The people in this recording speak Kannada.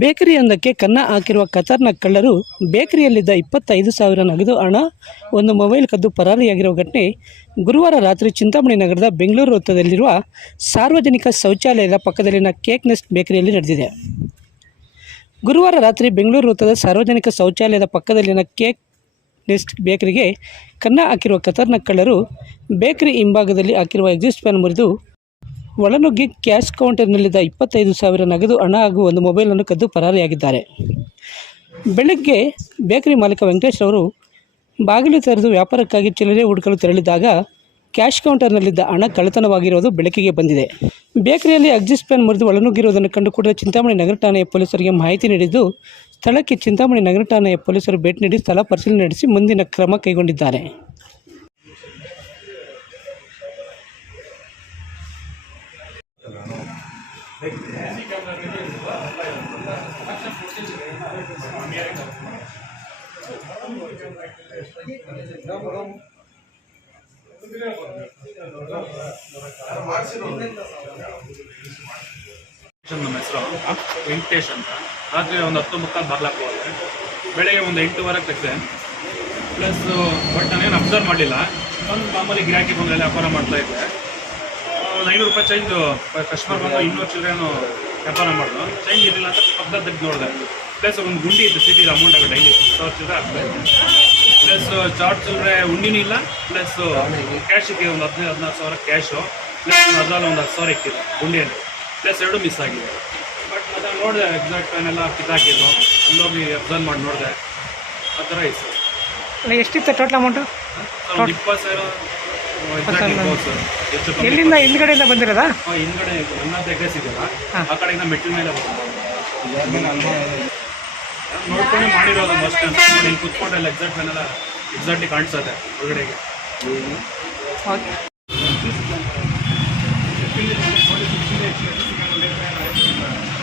ಬೇಕರಿಯೊಂದಕ್ಕೆ ಕನ್ನ ಹಾಕಿರುವ ಕತರ್ನ ಕಳ್ಳರು ಬೇಕರಿಯಲ್ಲಿದ್ದ 25,000 ನಗದು ಹಣ, ಒಂದು ಮೊಬೈಲ್ ಕದ್ದು ಪರಾರಿಯಾಗಿರುವ ಘಟನೆ ಗುರುವಾರ ರಾತ್ರಿ ಚಿಂತಾಮಣಿ ನಗರದ ಬೆಂಗಳೂರು ವೃತ್ತದಲ್ಲಿರುವ ಸಾರ್ವಜನಿಕ ಶೌಚಾಲಯದ ಪಕ್ಕದಲ್ಲಿನ ಕೇಕ್ ನೆಸ್ಟ್ ಬೇಕರಿಯಲ್ಲಿ ನಡೆದಿದೆ. ಗುರುವಾರ ರಾತ್ರಿ ಬೆಂಗಳೂರು ವೃತ್ತದ ಸಾರ್ವಜನಿಕ ಶೌಚಾಲಯದ ಪಕ್ಕದಲ್ಲಿನ ಕೇಕ್ ನೆಸ್ಟ್ ಬೇಕರಿಗೆ ಕನ್ನ ಹಾಕಿರುವ ಕತರ್ನ ಕಳ್ಳರು ಬೇಕರಿ ಹಿಂಭಾಗದಲ್ಲಿ ಹಾಕಿರುವ ಎಕ್ಸಿಸ್ಟ್ ಫ್ಯಾನ್ ಮುರಿದು ಒಳನುಗ್ಗಿ ಕ್ಯಾಶ್ ಕೌಂಟರ್ನಲ್ಲಿದ್ದ 25,000 ನಗದು ಹಣ ಹಾಗೂ ಒಂದು ಮೊಬೈಲನ್ನು ಕದ್ದು ಪರಾರಿಯಾಗಿದ್ದಾರೆ. ಬೆಳಗ್ಗೆ ಬೇಕರಿ ಮಾಲೀಕ ವೆಂಕಟೇಶ್ ಅವರು ಬಾಗಿಲು ತೆರೆದು ವ್ಯಾಪಾರಕ್ಕಾಗಿ ಚಿಲ್ಲರೆ ಹುಡುಕಲು ತೆರಳಿದಾಗ ಕ್ಯಾಶ್ ಕೌಂಟರ್ನಲ್ಲಿದ್ದ ಹಣ ಕಳ್ಳತನವಾಗಿರುವುದು ಬೆಳಕಿಗೆ ಬಂದಿದೆ. ಬೇಕರಿಯಲ್ಲಿ ಎಕ್ಸಿಸ್ಟ್ ಫ್ಯಾನ್ ಮುರಿದು ಒಳನುಗ್ಗಿರುವುದನ್ನು ಕಂಡು ಕೂಡಲೇ ಚಿಂತಾಮಣಿ ನಗರ ಠಾಣೆಯ ಪೊಲೀಸರಿಗೆ ಮಾಹಿತಿ ನೀಡಿದ್ದು, ಸ್ಥಳಕ್ಕೆ ಚಿಂತಾಮಣಿ ನಗರ ಠಾಣೆಯ ಪೊಲೀಸರು ಭೇಟಿ ನೀಡಿ ಸ್ಥಳ ಪರಿಶೀಲನೆ ನಡೆಸಿ ಮುಂದಿನ ಕ್ರಮ ಕೈಗೊಂಡಿದ್ದಾರೆ. ನಮ್ಮ ಹೆಸರು ವೆಂಕಟೇಶ್ ಅಂತ. ರಾತ್ರಿ ಒಂದು 10:15 ಬಾಗ್ಲಾಕ್ ಹೋದೆ. ಬೆಳಗ್ಗೆ ಒಂದು 8:15 ತೆಗೆದೆ. ಪ್ಲಸ್ ಬಟ್ ನಾನೇನು ಅಬ್ಸರ್ವ್ ಮಾಡಲಿಲ್ಲ. ಒಂದು ಮಾಮೂಲಿ ಗಿರಾಕಿ ಬಂದೆಲ್ಲ ವ್ಯಾಪಾರ ಮಾಡ್ತಾಯಿದ್ದೆ. ಒಂದು 500 ರೂಪಾಯಿ ಚೇಂಜು ಕಸ್ಟಮರ್ ಬಂದು 200 ಚಿಲ್ಲರೆನೂ ವ್ಯಾಪಾರ ಮಾಡಿದ್ರು. ಚೇಂಜ್ ಇರಲಿಲ್ಲ ಅಂತ ಪಕ್ಕದ ತೆಗೆದು ನೋಡಿದೆ. ಪ್ಲಸ್ ಒಂದು ಗುಂಡಿ ಇತ್ತು, ಚೀಟಿಗೆ ಅಮೌಂಟ್ ಆಗುತ್ತೆ, ಡೈಲಿ 1000 ಚಿಲ್ಲರೆ ಆಗ್ತಾಯಿದೆ. ಪ್ಲಸ್ ಚಾರ್ಜ್ ಚಿಲ್ಲರೆ ಉಂಡಿನೂ ಇಲ್ಲ. ಪ್ಲಸ್ ಕ್ಯಾಶಿಗೆ ಒಂದು 15,000-16 ಸಾವಿರ ಕ್ಯಾಶು, ಪ್ಲಸ್ ಅದರಲ್ಲಿ ಒಂದು 10,000 ಇಕ್ಕಿದೆ ಗುಂಡಿಯಲ್ಲಿ. ಪ್ಲಸ್ 2 ಮಿಸ್ ಆಗಿದೆ. ಬಟ್ ಮತ್ತೆ ನೋಡಿದೆ, ಎಕ್ಸಾಕ್ಟ್ ಫ್ಯಾನೆಲ್ಲ ಕಿತ್ತಾಕಿದ್ದು. ಅಲ್ಲೋಗಿ ಅಬ್ಸರ್ವ್ ಮಾಡಿ ನೋಡಿದೆ, ಆ ಥರ ಇತ್ತು. ಎಷ್ಟಿತ್ತು ಟೋಟಲ್ ಅಮೌಂಟು? ಒಂದು 20,000 ಸರ್. ಎಲ್ಲಿಂದ ಹಿಂದ್ಗಡೆಯಿಂದ ಬಂದಿರೋದಾ? ಹಿಂದ್ಗಡೆ ನನ್ನ ಎಗ್ರೆಸ್ ಇದೆಯಲ್ಲ, ಆ ಕಡೆಯಿಂದ ಮೆಟ್ಟಿನ ಮೇಲೆ ನೋಡ್ಕೊಂಡು ಮಾಡಿರೋದು ಮಸ್ಟ್ ಅಂತ. ಕುತ್ಕೊಂಡೆಲ್ಲ ಎಕ್ಸಾಕ್ಟ್ ಫ್ಯಾನೆಲ್ಲ ಎಕ್ಸಾಕ್ಟ್ಲಿ ಕಾಣಿಸುತ್ತೆ ಹೊರಗಡೆಗೆ.